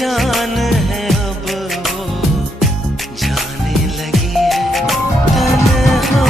जान है अब वो जाने लगी है तन्हा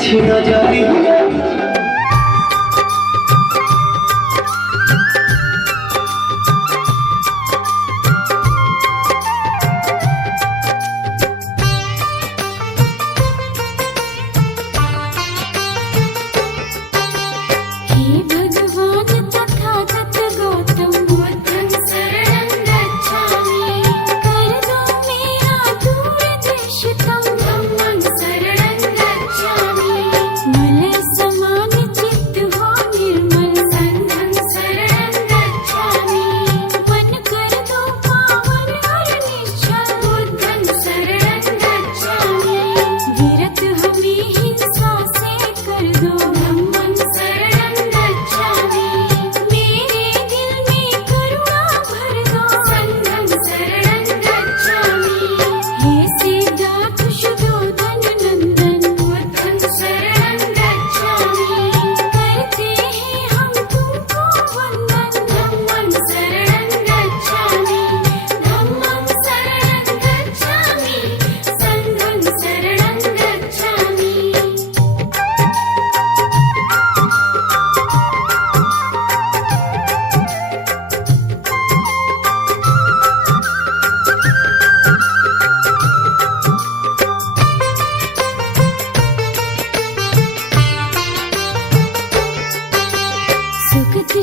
छीना जाती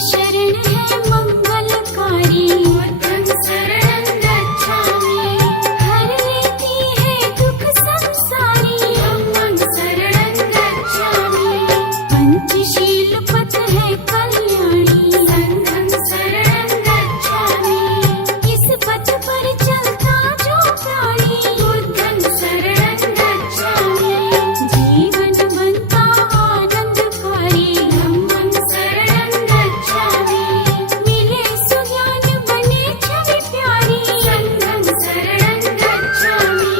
शरण है मंगलकारी शरण गच्छामि हर लेती है दुख संसारी शरण गच्छामि पंचशील पथ है कल्याणी शरण गच्छामि इस पथ पर चलता जो प्राणी शरण गच्छामि जीवन बनता आनंदकारी शरण गच्छामि मिले सुज्ञान बने छवि प्यारी शरण गच्छामि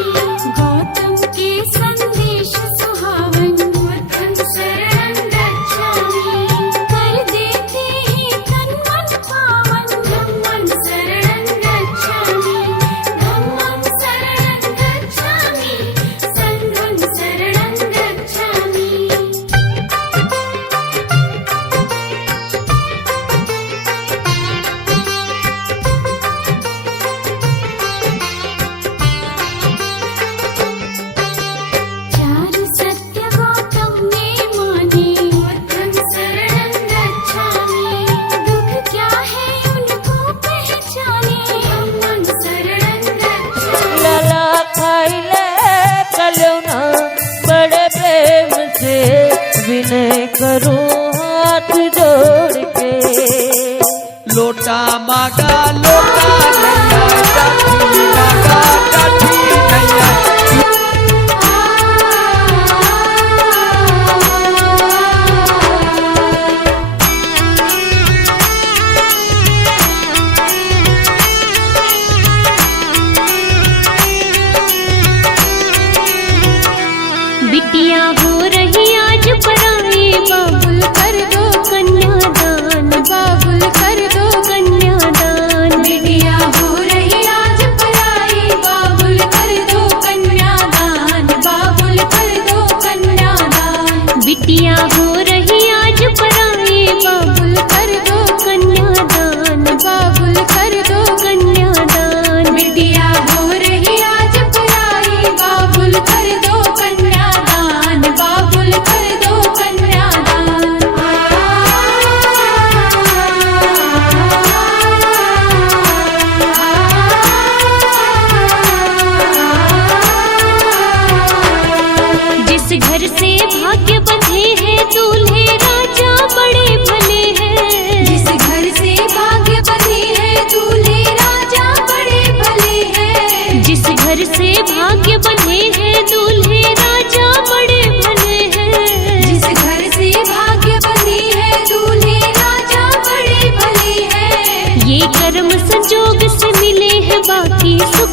गौतम के संदेश सुहावन शरण गच्छामि कर देते हैं तन मन पावन शरण गच्छामि धम्मं शरण गच्छामि संघं शरण गच्छामि। चार सत्य गौतम ने माने शरण गच्छामि दुख क्या है उनको पहचाने शरण गच्छामि। लाला खाइले कलौना बड़े प्रेम से विनय करूं हाथ जोड़ के लोटा मागा लोटा नैया काठी मागा काठी नैया बिटिया हो रही आज पराई बाबुल कर दो कन्यादान बाबुल कर दो कन्यादान बिटिया हो रही की